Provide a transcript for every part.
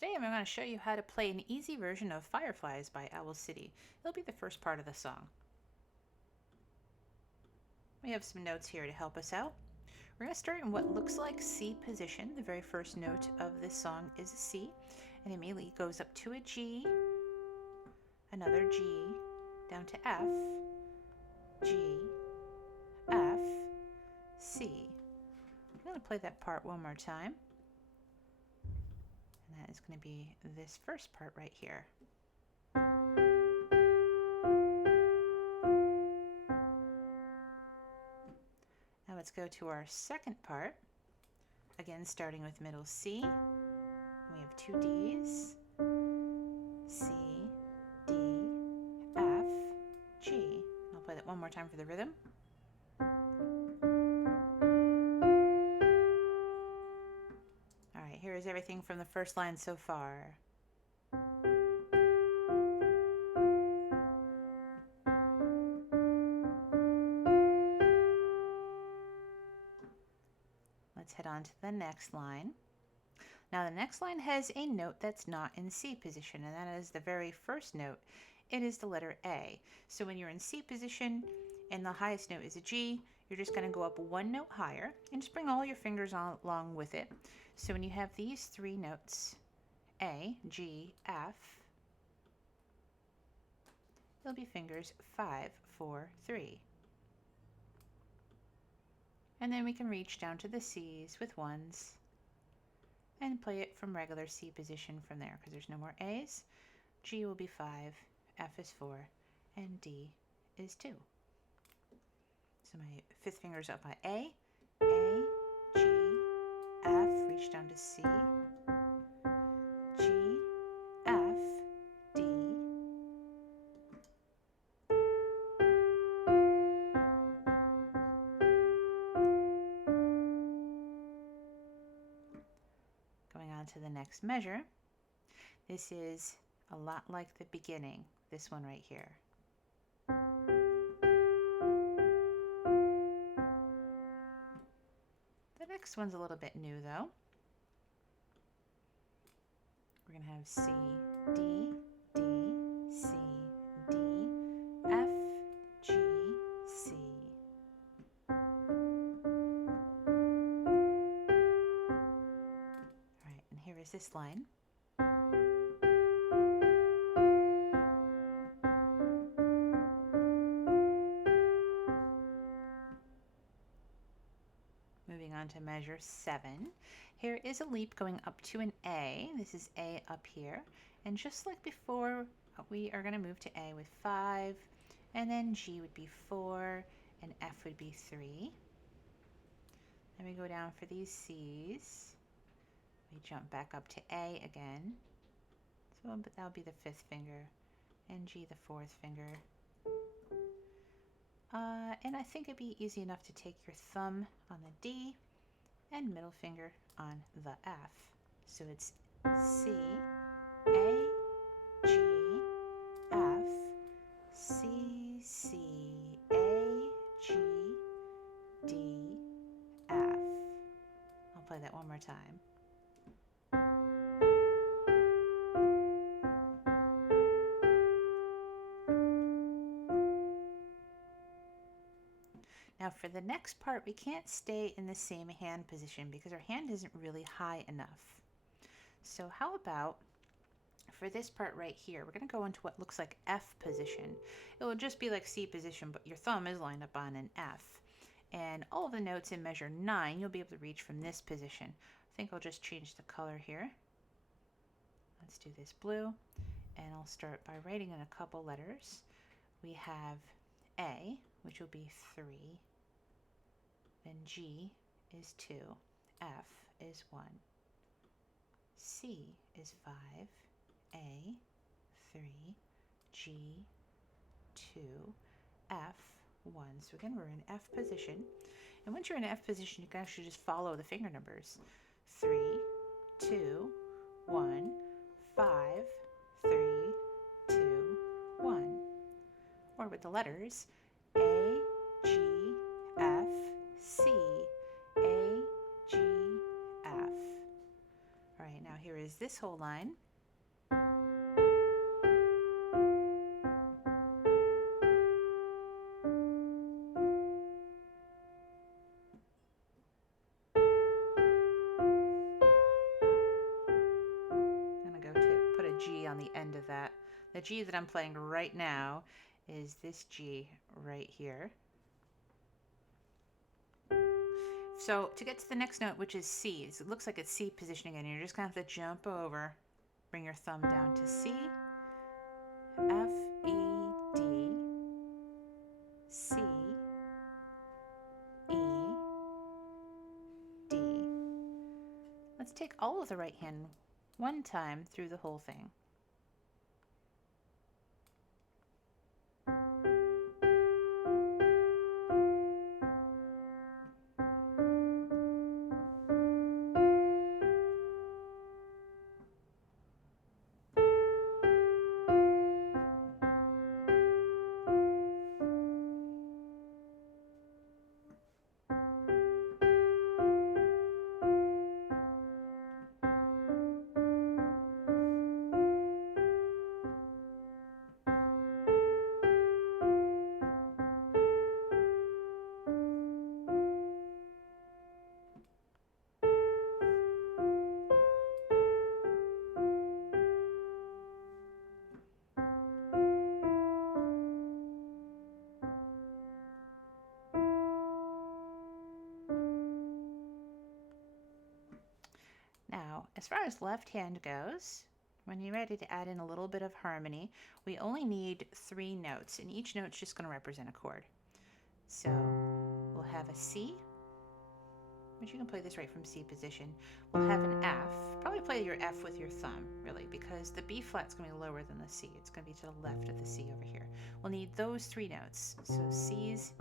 Today I'm going to show you how to play an easy version of Fireflies by Owl City. It'll be the first part of the song. We have some notes here to help us out. We're going to start in what looks like C position. The very first note of this song is a C, and immediately goes up to a G, another G, down to F, G, F, C. I'm going to play that part one more time. And that is going to be this first part right here. Now let's go to our second part. Again, starting with middle C. We have two Ds. C, D, F, G. I'll play that one more time for the rhythm. Here is everything from the first line so far. Let's head on to the next line. Now the next line has a note that's not in C position, and that is the very first note. It is the letter A. So when you're in C position and the highest note is a G, you're just going to go up one note higher and just bring all your fingers along with it. So when you have these three notes, A, G, F, it'll be fingers 5, 4, 3. And then we can reach down to the C's with ones and play it from regular C position from there because there's no more A's. G will be 5, F is 4, and D is 2. So my fifth finger is up by A, G, F, reach down to C, G, F, D, going on to the next measure. This is a lot like the beginning, this one right here. Next one's a little bit new though. We're going to have C, D, D, C, D, F, G, C. Alright, and here is this line. Moving on to measure 7. Here is a leap going up to an A. This is A up here. And just like before, we are going to move to A with 5, and then G would be 4, and F would be 3. Then we go down for these C's. We jump back up to A again. So that'll be the 5th finger, and G the 4th finger. And I think it'd be easy enough to take your thumb on the D and middle finger on the F. So it's C, A, G, F, C, C, A, G, D, F. I'll play that one more time. Now for the next part, we can't stay in the same hand position because our hand isn't really high enough. So how about for this part right here, we're going to go into what looks like F position. It will just be like C position, but your thumb is lined up on an F. And all of the notes in measure 9, you'll be able to reach from this position. I think I'll just change the color here. Let's do this blue, and I'll start by writing in a couple letters. We have A, which will be 3. Then G is 2, F is 1, C is 5, A, 3, G, 2, F, 1. So again, we're in F position. And once you're in F position, you can actually just follow the finger numbers. 3, 2, 1, 5, 3, 2, 1. Or with the letters, A, G, F, C, A, G, F. All right, now here here is this whole line. I'm going to go to put a G on the end of that. The G that I'm playing right now is this G right here. So to get to the next note, which is C, it looks like it's C positioning again. You're just going to have to jump over, bring your thumb down to C, F, E, D, C, E, D. Let's take all of the right hand one time through the whole thing. Now, as far as left hand goes, when you're ready to add in a little bit of harmony, we only need 3 notes, and each note's just going to represent a chord. So we'll have a C, which you can play this right from C position. We'll have an F. Probably play your F with your thumb, really, because the B flat's going to be lower than the C. It's going to be to the left of the C over here. We'll need those 3 notes, so C's,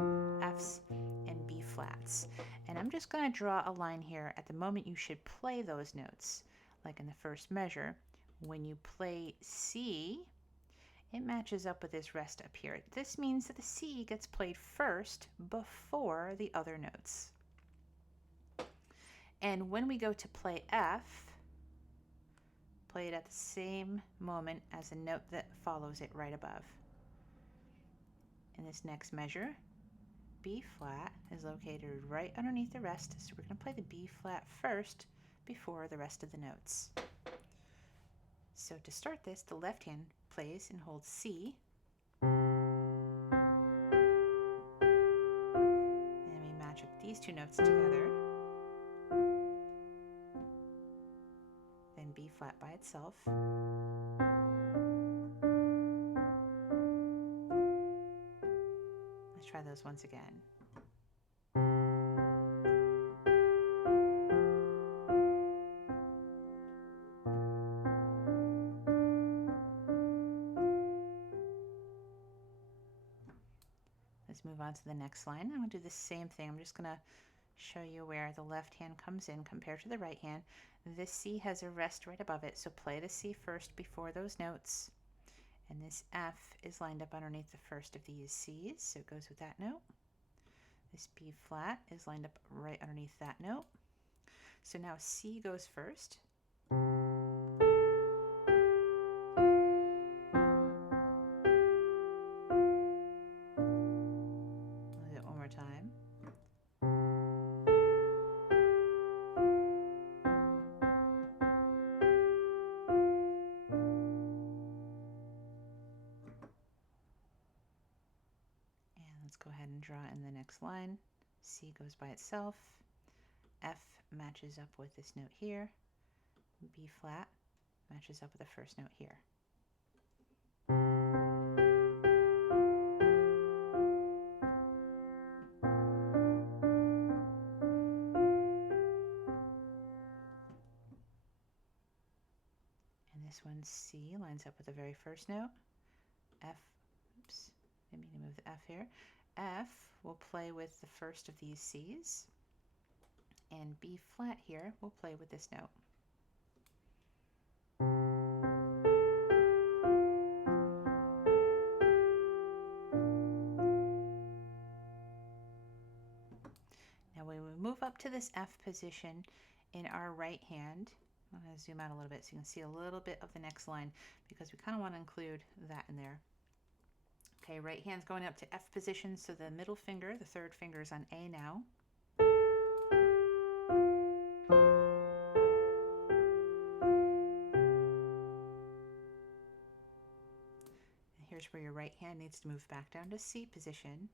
F's, and B flats. And I'm just going to draw a line here at the moment you should play those notes. Like in the first measure, when you play C, it matches up with this rest up here. This means that the C gets played first before the other notes. And when we go to play F, play it at the same moment as the note that follows it right above. In this next measure, B flat is located right underneath the rest, so we're going to play the B flat first before the rest of the notes. So to start this, the left hand plays and holds C, and we match up these 2 notes together, then B flat by itself, let's try those once again. Let's move on to the next line. I'm going to do the same thing. I'm just going to show you where the left hand comes in compared to the right hand. This C has a rest right above it, so play the C first before those notes. And this F is lined up underneath the first of these C's, so it goes with that note. This B flat is lined up right underneath that note. So now C goes first. I'll do it one more time. Let's go ahead and draw in the next line. C goes by itself. F matches up with this note here. B flat matches up with the first note here. And this one, C, lines up with the very first note. F, oops, didn't mean to move the F here. F will play with the first of these C's, and B flat here will play with this note. Now when we move up to this F position in our right hand, I'm going to zoom out a little bit so you can see a little bit of the next line because we kind of want to include that in there. Okay, right hand's going up to F position, so the middle finger, the third finger, is on A now. And here's where your right hand needs to move back down to C position.